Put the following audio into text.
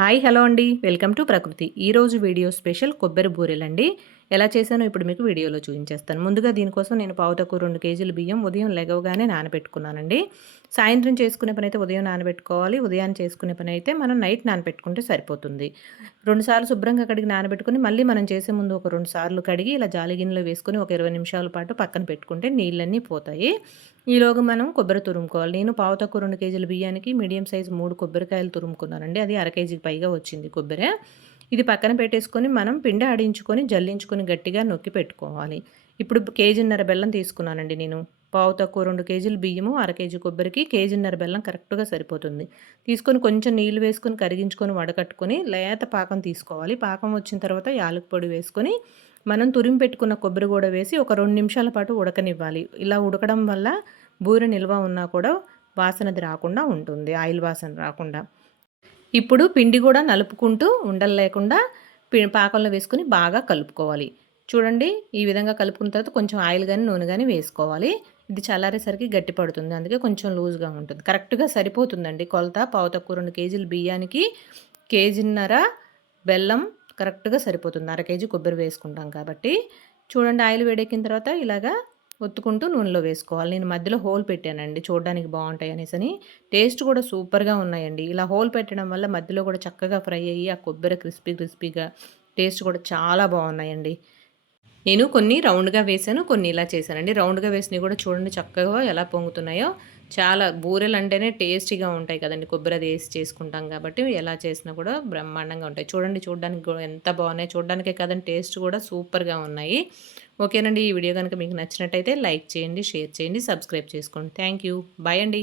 Hi hello అండి. Welcome to Prakruthi. ఈరోజు video special కొబ్బరి బూరెలండి. ఎలా చేశానో ఇప్పుడు మీకు వీడియోలో చూపించేస్తాను. ముందుగా దీనికోసం నేను పావుతకు రెండు కేజీలు బియ్యం ఉదయం లెగవగానే నానబెట్టుకున్నానండి. సాయంత్రం చేసుకునే పని అయితే ఉదయం నానబెట్టుకోవాలి. ఉదయాన్ని చేసుకునే పని అయితే మనం నైట్ నానబెట్టుకుంటే సరిపోతుంది. రెండుసార్లు శుభ్రంగా కడిగి నానబెట్టుకుని మళ్ళీ మనం చేసే ముందు ఒక రెండు సార్లు కడిగి ఇలా జాలి గిన్నెలో వేసుకొని ఒక ఇరవై నిమిషాల పాటు పక్కన పెట్టుకుంటే నీళ్ళన్నీ పోతాయి. ఈలోగా మనం కొబ్బరి తురుముకోవాలి. నేను పావు తక్కువ రెండు కేజీల బియ్యానికి మీడియం సైజు మూడు కొబ్బరికాయలు తురుముకున్నానండి. అది అర కేజీకి పైగా వచ్చింది కొబ్బరి. ఇది పక్కన పెట్టేసుకొని మనం పిండి ఆడించుకొని జల్లించుకొని గట్టిగా నొక్కి పెట్టుకోవాలి. ఇప్పుడు కేజీన్నర బెల్లం తీసుకున్నానండి నేను. పావు తక్కువ రెండు కేజీలు బియ్యము అర కేజీ కొబ్బరికి కేజీన్నర బెల్లం కరెక్ట్గా సరిపోతుంది. తీసుకొని కొంచెం నీళ్ళు వేసుకొని కరిగించుకొని వడకట్టుకొని లేత పాకం తీసుకోవాలి. పాకం వచ్చిన తర్వాత యాలకు పొడి వేసుకొని మనం తురిమి పెట్టుకున్న కొబ్బరి కూడా వేసి ఒక రెండు నిమిషాల పాటు ఉడకనివ్వాలి. ఇలా ఉడకడం వల్ల బూర నిల్వ ఉన్నా కూడా వాసనది రాకుండా ఉంటుంది ఆయిల్ వాసన రాకుండా. ఇప్పుడు పిండి కూడా నలుపుకుంటూ ఉండలు లేకుండా పాకంలో వేసుకుని బాగా కలుపుకోవాలి. చూడండి ఈ విధంగా కలుపుకున్న తర్వాత కొంచెం ఆయిల్ కానీ నూనె కానీ వేసుకోవాలి. ఇది చల్లారేసరికి గట్టి పడుతుంది. అందుకే కొంచెం లూజ్గా ఉంటుంది. కరెక్ట్గా సరిపోతుందండి కొలత. పావు తక్కువ రెండు కేజీలు బియ్యానికి కేజీన్నర బెల్లం కరెక్ట్గా సరిపోతుంది. అర కేజీ కొబ్బరి వేసుకుంటాం కాబట్టి. చూడండి ఆయిల్ వేడెక్కిన తర్వాత ఇలాగా ఒత్తుకుంటూ నూనెలో వేసుకోవాలి. నేను మధ్యలో హోల్ పెట్టానండి. చూడడానికి బాగుంటాయి అనేసి టేస్ట్ కూడా సూపర్గా ఉన్నాయండి. ఇలా హోల్ పెట్టడం వల్ల మధ్యలో కూడా చక్కగా ఫ్రై అయ్యి ఆ కొబ్బరి క్రిస్పీ క్రిస్పీగా టేస్ట్ కూడా చాలా బాగున్నాయండి. నేను కొన్ని రౌండ్గా వేసాను కొన్ని ఇలా చేశానండి. రౌండ్గా వేసినవి కూడా చూడండి చక్కగా ఎలా పొంగుతున్నాయో. చాలా బూరెలు అంటేనే టేస్టీగా ఉంటాయి కదండి. కొబ్బరి అది వేసి చేసుకుంటాం కాబట్టి ఎలా చేసినా కూడా బ్రహ్మాండంగా ఉంటాయి. చూడండి చూడడానికి ఎంత బాగున్నాయి. చూడడానికే కదండి టేస్ట్ కూడా సూపర్గా ఉన్నాయి. ఓకేనండి ఈ వీడియో కనుక మీకు నచ్చినట్టయితే లైక్ చేయండి షేర్ చేయండి సబ్స్క్రైబ్ చేసుకోండి. Thank you. బాయ్ అండి.